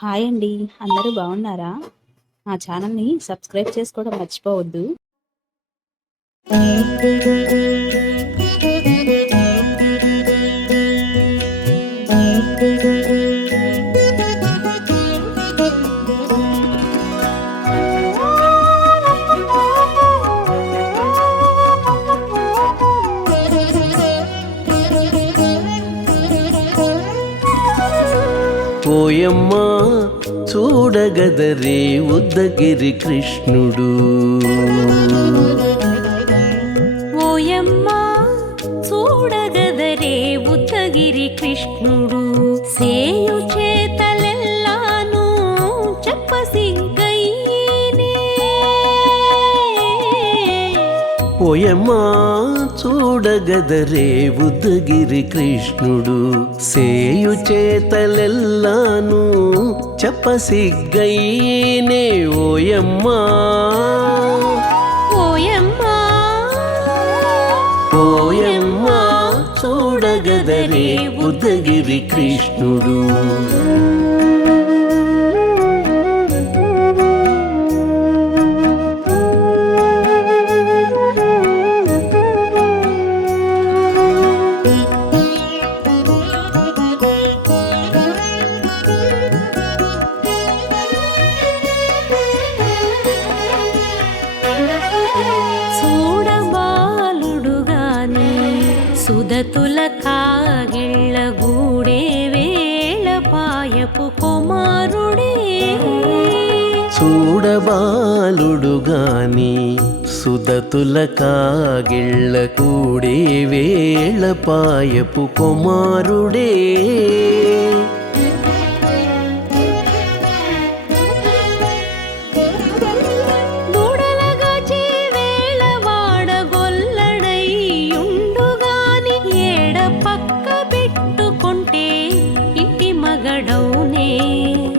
Hi అండి. అందరూ బాగున్నారా? మా ఛానల్‌ని సబ్స్క్రైబ్ చేసుకోవడం మర్చిపోవద్దు. ఓయమ్మా చూడగదరే ఉద్దగిరి కృష్ణుడు. ఓయమ్మా చూడగదరే ఉద్దగిరి కృష్ణుడు. సేయు చేతలెల్లాను చెప్పసిగ్గయ్యేనే. ఓయమ్మా చూడగదరే ఉద్దగిరి కృష్ణుడు. సేయు చేతలెల్లాను చెప్పసిగ్గయ్యేనే. ఓయమ్మా ఓయమ్మా ఓయమ్మా చూడగదరే ఉద్దగిరి కృష్ణుడు. చూడబాలుడుగాని సుదతుల కాగిళ్ళ గూడే వేళపాయపు కుమారుడే. చూడబాలుడుగాని సుదతుల కాగిళ్ళ కూడే వేళపాయపు కుమారుడే. దూడలగాచే వేళవాడ గొల్లడైయుండుగాని ఏడ పక్క పెట్టుకుంటే ఇంటి మగడౌనే.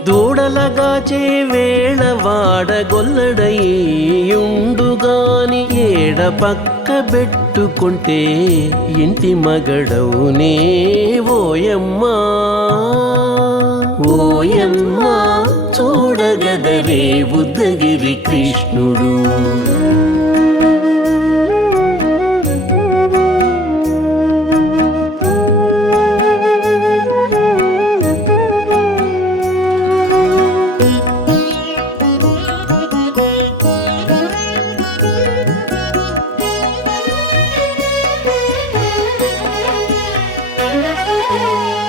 దూడలగాచే వేళవాడ గొల్లడయ్యుండుగాని ఏడ పక్క పెట్టుకుంటే ఇంటి మగడవునే. ఓయమ్మా ఓయమ్మా చూడగదరే ఉద్దగిరి కృష్ణుడు.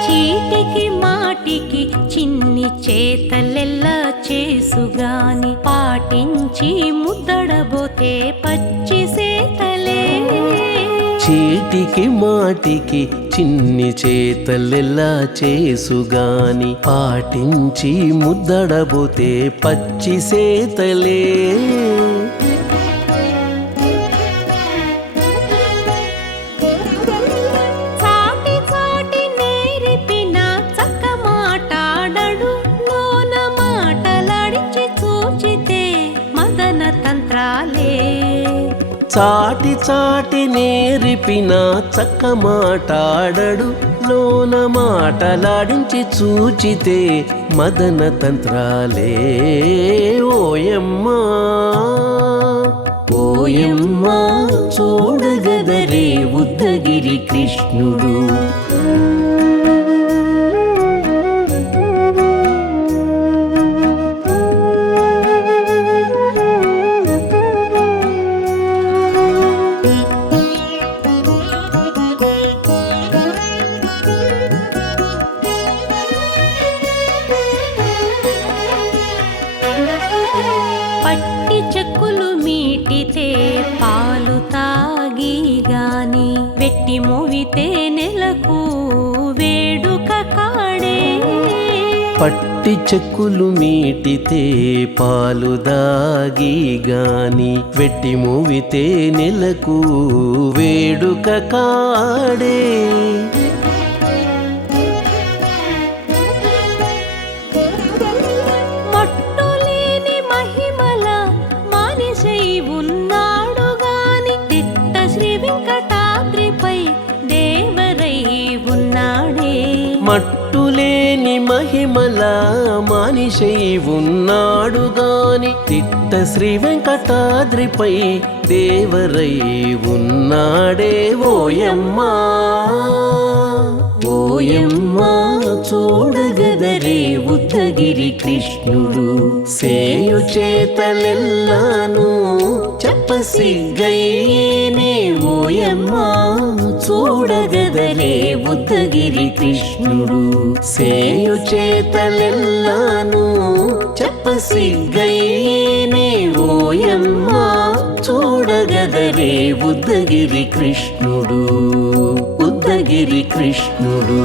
చీటికి మాటికి చిన్ని చేతలెల్లా చేసుగాని పాటించి ముద్దడబోతే పచ్చి సేతలే. చీటికి మాటికి చిన్ని చేతలెల్లా చేసుగాని పాటించి ముద్దడబోతే పచ్చి సేతలే. చాటి చాటి నేర్పిన చక్క మాటాడడు లోన మాటలాడించి చూచితే మదన తంత్రాలే. చాటి చాటి నేర్పిన చక్క మాటాడడు లోన మాటలాడించి చూచితే మదన తంత్రాలే. ఓయమ్మా ఓయమ్మా చూడగదరే ఉద్దగిరి కృష్ణుడు. పట్టి చెక్కులు మీటితే పాలు తాగి గాని వెట్టి మోవితే నెలకు వేడుక కాడే. పట్టి చెక్కులు మీటితే పాలు దాగి గాని వెట్టి మూవితే నెలకు వేడుక కాడే. మట్టులేని మహిమల మానిసై ఉన్నాడు గాని తిట్ట శ్రీ వెంకటాద్రిపై దేవరై ఉన్నాడే. మట్టులేని మహిమల మానిషై ఉన్నాడు గాని తిట్ట శ్రీ వెంకటాద్రిపై దేవరై ఉన్నాడే ఓయమ్మా ఓయమ్మా చూడగదరే ఉద్దగిరి కృష్ణుడు సేయు చేతలెల్లాను చెప్పసిగ్గయ్యేనే ఓయమ్మా చూడగదరే ఉద్దగిరి కృష్ణుడు సేయు చేతలెల్లాను చెప్పసిగ్గయ్యేనే ఓయమ్మా చూడగదరే ఉద్దగిరి కృష్ణుడు ఉద్దగిరి కృష్ణుడు.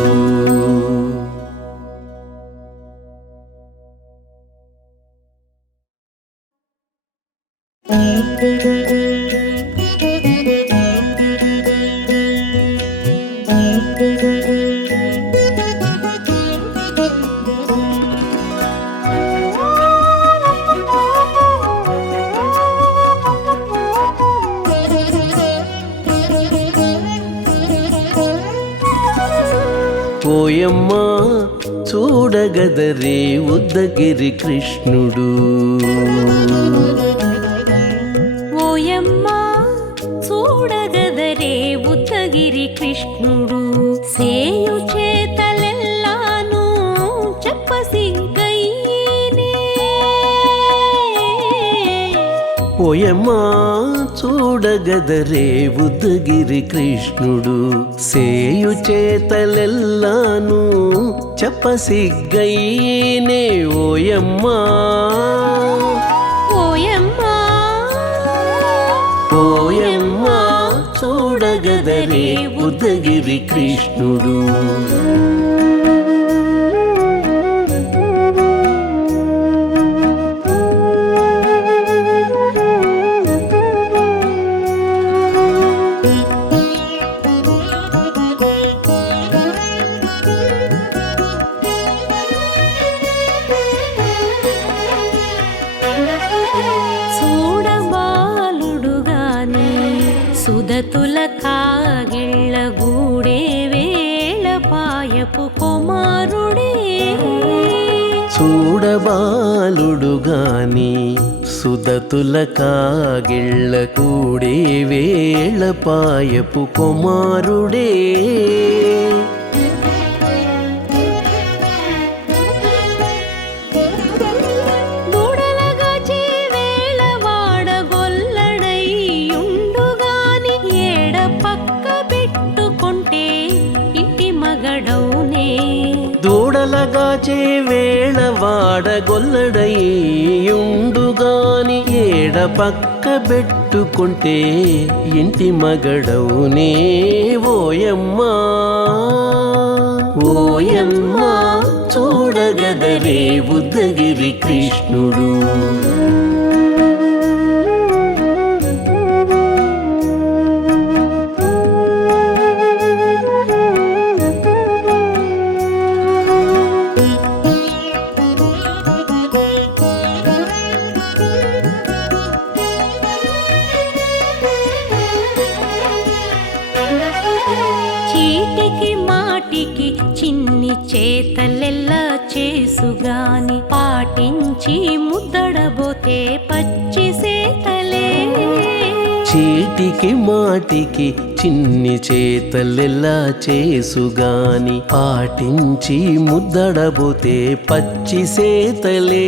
ఓయమ్మా చూడగదరే ఉద్దగిరి కృష్ణుడు ఓయమ్మా చూడగదరే ఉద్దగిరి కృష్ణుడు సేయు చేతలెల్లాను చెప్పసిగ్గయ్యేనే ఓయమ్మా చూడగదరే ఉద్దగిరి కృష్ణుడు సేయు చేతలెల్లాను చెప్పసిగ్గయ్యేనే ఓయమ్మా ఓయమ్మా ఓయమ్మా చూడగదరే ఉద్దగిరి కృష్ణుడు. సుదతుల కాగిళ్ళ గూడే వేళపాయపు కుమారుడే చూడబాలుడు గాని సుదతుల కాగిళ్ళ కూడే వేళపాయపు కుమారుడే దూడలగాచే వేళ వాడగొల్లడయ్యుండుగాని ఏడ పక్క పెట్టుకుంటే ఇంటి మగడవునే ఓయమ్మా ఓయమ్మా చూడగదరే ఉద్దగిరి కృష్ణుడు. చీటికి మాటికి చిన్ని చేతలెల్లా చేసుగాని పాటించి ముద్దడబోతే పచ్చి సేతలే చీటికి మాటికి చిన్ని చేతలెల్లా చేసుగాని పాటించి ముద్దడబోతే పచ్చి సేతలే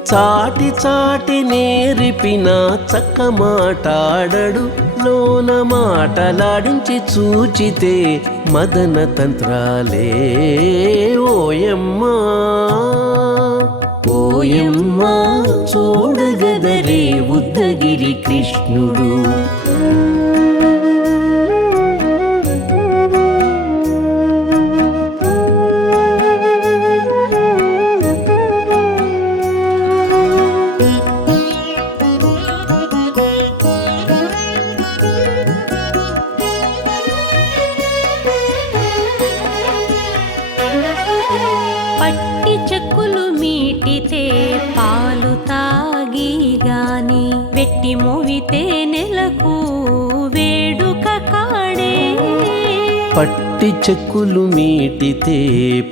చాటి చాటి నేర్పిన చక్క మాటాడడు లోన మాటలాడించి చూచితే మదన తంత్రాలే ఓయమ్మా ఓయమ్మా చూడగదరే ఉద్దగిరి కృష్ణుడు. పాలు తాగి గాని వెట్టి మోవితే నెలకు వేడుక కాడే పట్టి చెక్కులు మీటితే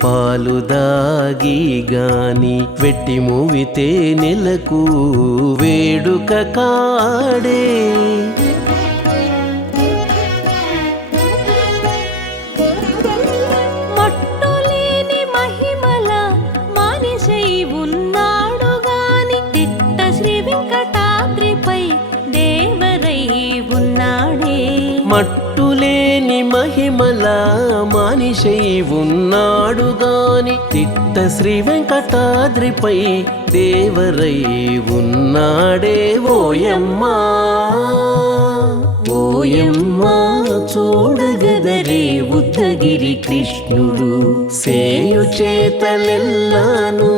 పాలు దాగి గాని వెట్టి మూవితే నెలకు వేడుక కాడే మట్టులేని మహిమల మానిషై ఉన్నాడు గాని తిట్ట శ్రీ వెంకటాద్రిపై దేవరై ఉన్నాడే మట్టులేని మహిమల మానిషై ఉన్నాడు గాని తిట్ట శ్రీ వెంకటాద్రిపై దేవరై ఉన్నాడే ఓయమ్మా ఓయమ్మా చూడగదరే ఉద్దగిరి కృష్ణుడు సేయు చేతలెల్లాను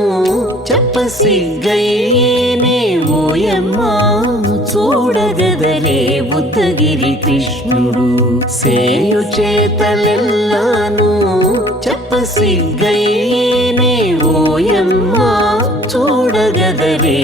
చెప్పసిగ్గయ్యేనే ఓయమ్మా చూడగదరే ఉద్దగిరి కృష్ణుడు సేయు చేతలెల్లాను చెప్పసిగ్గయ్యేనే ఓయమ్మా చూడగదరే